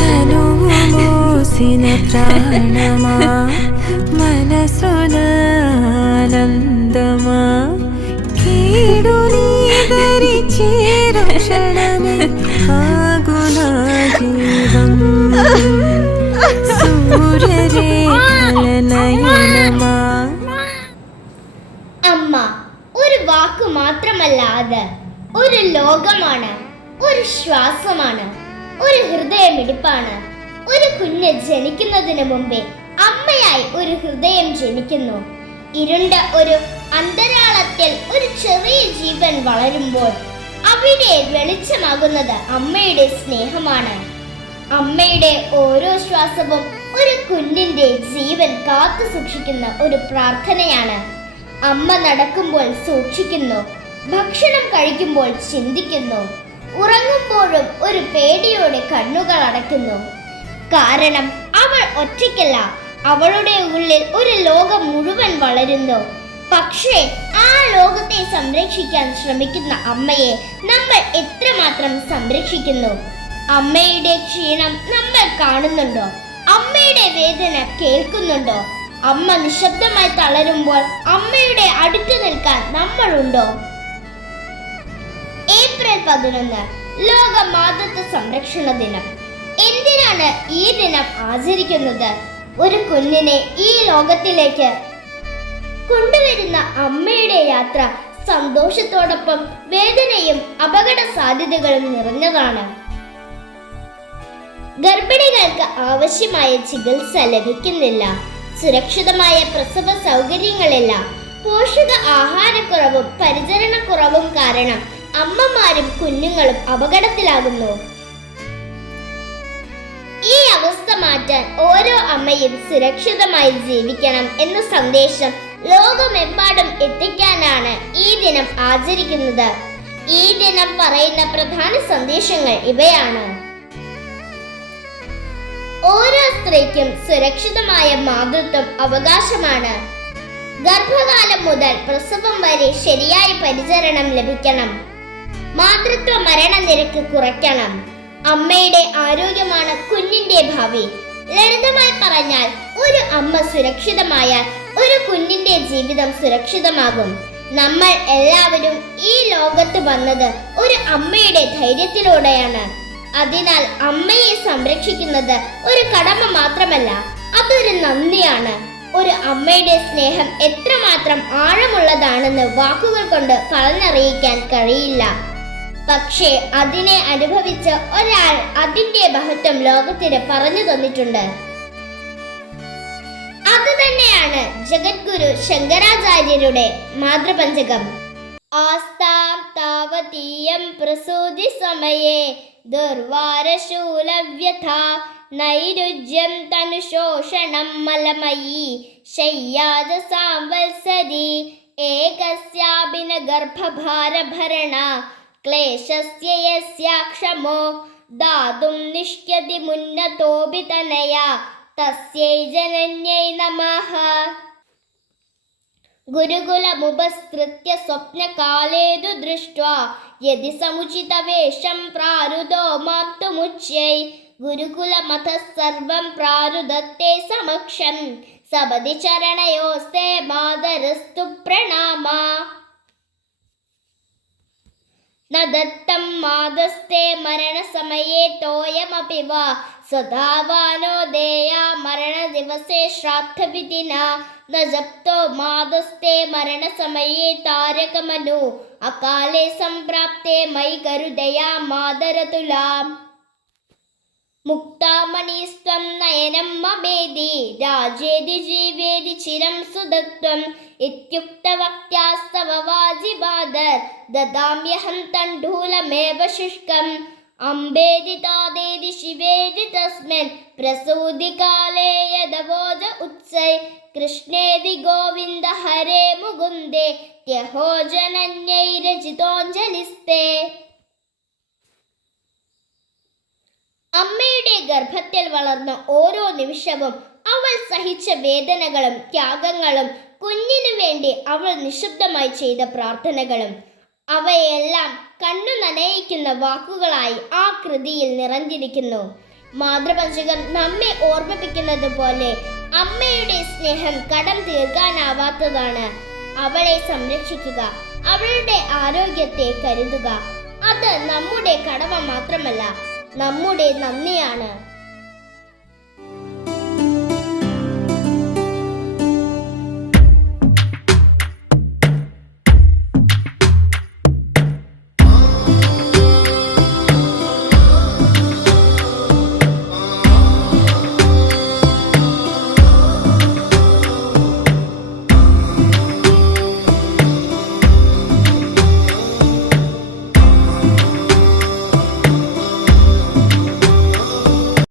ധനുമോസിന പ്രാണമാ മനസുനാനന്ദമാ കീടു നീ ധരിച്ചേരും ക്ഷണമേ ആകുല ജീവം സൂര്യരേഖലനയനമാ. അമ്മ ഒരു വാക്കു മാത്രമല്ല, അത് ഒരു ലോകമാണ്, ഒരു ശ്വാസമാണ്, ഒരു ഹൃദയമിടിപ്പാണ്. ഒരു കുഞ്ഞ് ജനിക്കുന്നതിന് മുമ്പേ അമ്മയായി ഒരു ഹൃദയം ജനിക്കുന്നു. ഇരുണ്ട ഒരു അന്തരാളത്തിൽ ഒരു ചെറിയ ജീവൻ വളരുമ്പോൾ അവിടെ വെളിച്ചമാകുന്നത് അമ്മയുടെ സ്നേഹമാണ്. അമ്മയുടെ ഓരോ ശ്വാസവും ഒരു കുഞ്ഞിന്റെ ജീവൻ കാത്തു സൂക്ഷിക്കുന്ന ഒരു പ്രാർത്ഥനയാണ്. അമ്മ നടക്കുമ്പോൾ സൂക്ഷിക്കുന്നു, ഭക്ഷണം കഴിക്കുമ്പോൾ ചിന്തിക്കുന്നു, ഉറങ്ങുമ്പോഴും ഒരു പേടിയോടെ കണ്ണുകൾ അടയ്ക്കുന്നു. കാരണം അവൾ ഒറ്റയ്ക്കല്ല, അവളുടെ ഉള്ളിൽ ഒരു ലോകം മുഴുവൻ വളരുന്നു. പക്ഷേ ആ ലോകത്തെ സംരക്ഷിക്കാൻ ശ്രമിക്കുന്ന അമ്മയെ നമ്മൾ എത്രമാത്രം സംരക്ഷിക്കുന്നു? അമ്മയുടെ ക്ഷീണം നമ്മൾ കാണുന്നുണ്ടോ? അമ്മയുടെ വേദന കേൾക്കുന്നുണ്ടോ? അമ്മ നിശബ്ദമായി തളരുമ്പോൾ അമ്മയുടെ അടുത്തു നിൽക്കാൻ നമ്മളുണ്ടോ? ഏപ്രിൽ 11 ലോക മാതൃത്വ സംരക്ഷണ ദിനം. എന്തിനാണ് ഈ ദിനം ആചരിക്കുന്നത്? ഒരു കുഞ്ഞിനെ ഈ ലോകത്തിലേക്ക് കൊണ്ടുവരുന്ന അമ്മയുടെ യാത്ര സന്തോഷത്തോടൊപ്പം വേദനയും അപകട സാധ്യതകളും നിറഞ്ഞതാണ്. ഗർഭിണികൾക്ക് ആവശ്യമായ ചികിത്സ ലഭിക്കുന്നില്ല, സുരക്ഷിതമായ പ്രസവ സൗകര്യങ്ങളില്ല. പോഷക ആഹാരക്കുറവും പരിചരണക്കുറവും കാരണം അമ്മമാരും കുഞ്ഞുങ്ങളും അപകടത്തിലാകുന്നു. ഈ അവസ്ഥ മാറ്റാൻ ഓരോ അമ്മയും സുരക്ഷിതമായി ജീവിക്കണം എന്ന സന്ദേശം ലോകമെമ്പാടും എത്തിക്കാനാണ് ഈ ദിനം ആചരിക്കുന്നത്. ഈ ദിനം പറയുന്ന പ്രധാന സന്ദേശങ്ങൾ ഇവയാണ്. ഓരോ സ്ത്രീക്കും സുരക്ഷിതമായ മാതൃത്വം അവകാശമാണ്. ഗർഭകാലം മുതൽ പ്രസവം വരെ ശരിയായ പരിചരണം ലഭിക്കണം. മാതൃത്വ മരണനിരക്ക് കുറയ്ക്കണം. അമ്മയുടെ ആരോഗ്യമാണ് കുഞ്ഞിന്റെ ഭാവി. ലളിതമായി പറഞ്ഞാൽ, ഒരു അമ്മ സുരക്ഷിതമായാൽ ഒരു കുഞ്ഞിന്റെ ജീവിതം സുരക്ഷിതമാകും. നമ്മൾ എല്ലാവരും ഈ ലോകത്ത് വന്നത് ഒരു അമ്മയുടെ ധൈര്യത്തിലൂടെയാണ്. അതിനാൽ അമ്മയെ സംരക്ഷിക്കുന്നത് ഒരു കടമ മാത്രമല്ല, അതൊരു നന്ദിയാണ്. ഒരു അമ്മയുടെ സ്നേഹം എത്രമാത്രം ആഴമുള്ളതാണെന്ന് വാക്കുകൾ കൊണ്ട് പറഞ്ഞറിയിക്കാൻ കഴിയില്ല. പക്ഷേ അതിനെ അനുഭവിച്ച ഒരാൾ അതിന്റെ മഹത്വം ലോകത്തിന് പറഞ്ഞു തന്നിട്ടുണ്ട്. അതുതന്നെയാണ് ജഗദ്ഗുരു ശങ്കരാചാര്യരുടെ മാതൃപഞ്ചകം. ആസ്താം താവതീയം പ്രസൂതി സമയേ ദുർവാരശൂലവ്യഥ നൈരുജ്യം തനുശോഷണം മലമയീ ശയ്യാദ സാംവത്സരി ഏകസ്യാഭിന ഗർഭഭാരഭരണ ക്ലേശസ്യ യസ്യാക്ഷമോ ദാതും നിഷ്ക്യതി മുന്നതോപി തനയാ തസ്യൈ ജനന്യൈ നമഃ. ഗുരുകുലമുപസ്കൃത്യ സ്വപ്നകാലേതു ദൃഷ്ട്വാ യദി സമുചിതവേഷം പ്രാരുദോ മാർത്തുമുച്യൈ ഗുരുകുലമതഃ സർവം പ്രാരുദത്തെ സമക്ഷം സപദി ചരണയോസ്തേ മാതരസ്തു പ്രണാമ. ന ദത്തം മാതസ്തേ മരണസമയേ തോയമപി വാ സ്വധാവാനോ ദേയാ മരണദിവസേ ശ്രാദ്ധവിധിന ന ജപ്തോ മാതസ്തേ മരണസമയേ താരകമനു അകാലേ സംപ്രാപ്തേ മയി കരുദയാ മാതരതുലാം. മുക്താമണീസ്ത്വം നയനം മമേതി രാജേതി ജീവേതി ചിരം സുദത്വം ഇത്യുക്തവക്ത്യാസ്തവ വാജിബാദർ ദദാമ്യഹം തണ്ഡൂലമേവ ശുഷ്കം അംബേതി താദേതി ശിവേതി തസ്മിൻ പ്രസൂതി കാലേ യദവോജ ഉത്സൈ കൃഷ്ണേതി ഗോവിന്ദ ഹരേ മുകുന്ദേ ത്യഹോ ജനന്യൈ രചിതോഞ്ജലിസ്തേ. അമ്മയുടെ ഗർഭത്തിൽ വളർന്ന ഓരോ നിമിഷവും അവൾ സഹിച്ച വേദനകളും ത്യാഗങ്ങളും, കുഞ്ഞിനു വേണ്ടി അവൾ നിശബ്ദമായി ചെയ്ത പ്രാർത്ഥനകളും, അവയെല്ലാം കണ്ണു നനയിക്കുന്ന വാക്കുകളായി ആ കൃതിയിൽ നിറഞ്ഞിരിക്കുന്നു. മാതൃപഞ്ചകം നമ്മെ ഓർമ്മിപ്പിക്കുന്നത് പോലെ അമ്മയുടെ സ്നേഹം കടം തീർക്കാനാവാത്തതാണ്. അവളെ സംരക്ഷിക്കുക, അവളുടെ ആരോഗ്യത്തെ കരുതുക. അത് നമ്മുടെ കടമ മാത്രമല്ല, നമ്മുടെ നന്ദിയാണ്.